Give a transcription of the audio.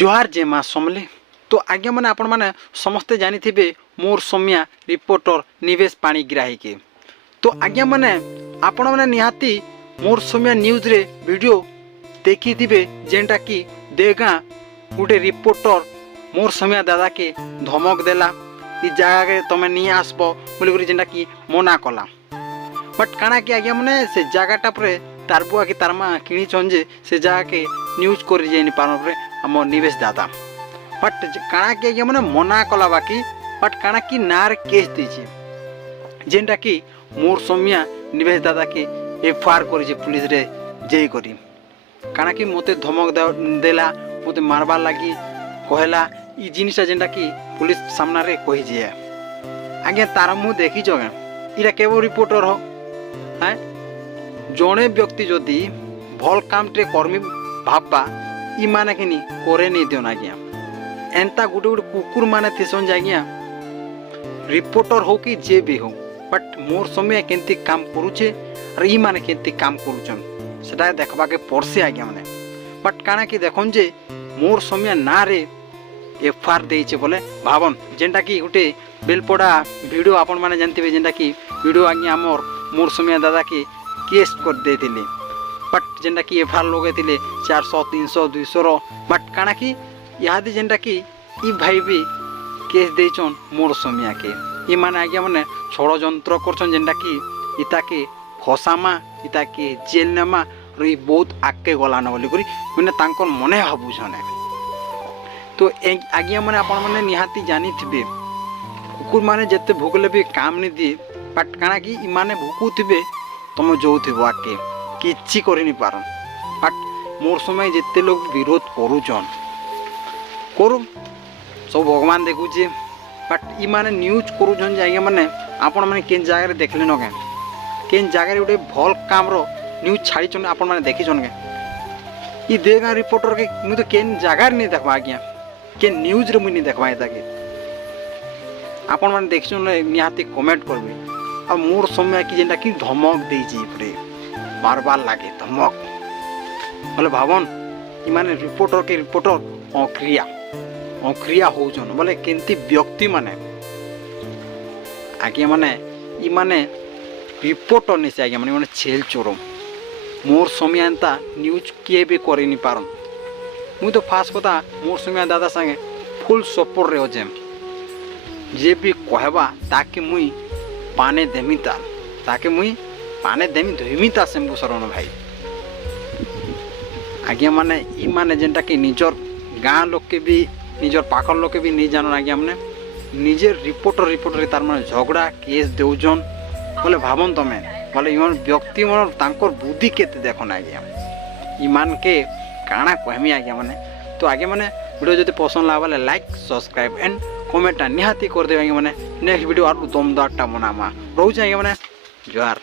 जोहार जे माँ समली। तो आज्ञा मैंने आपण मैंने समस्ते जानी थे मोर सौम्या रिपोर्टर निवेश पाणिग्राही के। तो आज्ञा मैंने आपण मैंने निहाती मोर सौम्या न्यूज रे वीडियो देखी थे जेनटा कि देगा गोटे रिपोर्टर मोर सौम्या दादा के धमक देला इ जगह के तुम नहीं आसब बोलिक जेनटा कि मना कला। बट काना कि आज्ञा मैंने से जगहटा पर तार बुआ कि तार माँ किणीचन जे से जगह के न्यूज कर पारे आम निवेश दादा। बट काना कि आज्ञा मैंने मना कला बाकी बट काना कि नार केस दीजिए जेनटा कि मोर सौम्या निवेश दादा के एफआईआर कर पुलिस रे जे करी काना कि मते धमक देला मते मारबार लगी कहला इ जिनिसा जेनटा कि पुलिस सामना रे कही जे आज्ञा तार मु देखी जो इरा केवल रिपोर्टर हो हैं जड़े व्यक्ति जदि भल काम टे कर्मी भाबा इ माने कि करे नहीं दियो आज्ञा एंता गोटे गोटे कुकुर माने थिसन आज्ञा रिपोर्टर हो कि जे भी हो बट मोर समय केंती काम करूचे और इ माने केंती काम करूचन सेटा देखबा के पड़से आज्ञा माने। बट काना कि देखन जे मोर समय ना रे एफआईआर देइचे बोले भावन जेनटा कि गोटे बेलपड़ा वीडियो आपण माने जानथिबे जेनटा कि वीडियो आज्ञा हमर मोर समय दादा के केस कर देथिले बट जेनटा कि एफआईआर लगे थिले 400 300 200 रो बट काना कि यादी जेनटा कि इ भाई भी केस देचन मोर समिया के इ माने आज्ञा माने षड़यंत्र करछन जेनटा कि इता के फसामा इता के जेल नेमा और इ बहुत आगे गला न बोली करी माने तांकर मने भाबुछने। तो आज्ञा माने आपण माने निहाती जानी थिबे कुकुर माने जते भूकले भी काम नहीं दिए बट काना कि इ माने भूकु थिबे तुम जो थिबो आके किछि करि नि पारन बट मोर समय जते लोग विरोध करूछन करू सब भगवान देखुचे बट इ माने न्यूज करूछन जे आज्ञा माने आपण माने केन जगह रे देखले न केन जगह रे गोटे भल काम रो न्यूज छाड़ी छन आपण माने देखि छन इ देगा रिपोर्टर के मु तो केन जगह रे नहीं देखबा आज्ञा केन न्यूज रे मु नहीं देखबा ताके आपण माने देखि छन निहाती कमेंट करबे आ मोर समय कि जेनटा कि धमक देइछि परे बार बार लागे धमक बोले भावन इ माने रिपोर्टर के रिपोर्टर अक्रिया होजन बोले केंती व्यक्ति माने आगे माने इ माने रिपोर्टर नहीं से आगे माने माने छेल चोरम मोर समय एंता न्यूज किए भी करि नि पारन मु तो फास्ट कथा मोर समय दादा संगे फुल सपोर्ट रे होजेम जे भी कहबा ताकि मुई पाने देमी ताकि मुई पाने देमी धोइमी ता शंभु शरण भाई आज्ञा माने इ माने जेनटा कि निजर गाँ लोक के भी निजर पाखर लोक के भी नहीं जानन आज्ञा माने निजे रिपोर्टर तार माने झगड़ा केस देउजन बोले भावन तमे बोले इमन व्यक्ति मन तांकर बुद्धि केते देखन आज्ञा इ मान के काना कहमी आज्ञा माने। तो आगे माने वीडियो जदि पसंद लागले लाइक सब्सक्राइब एंड कमेंट निहाती कर देबे आज्ञा माने नेक्स्ट वीडियो आरु दमदारटा मनामा रहू आज्ञा माने जोहार।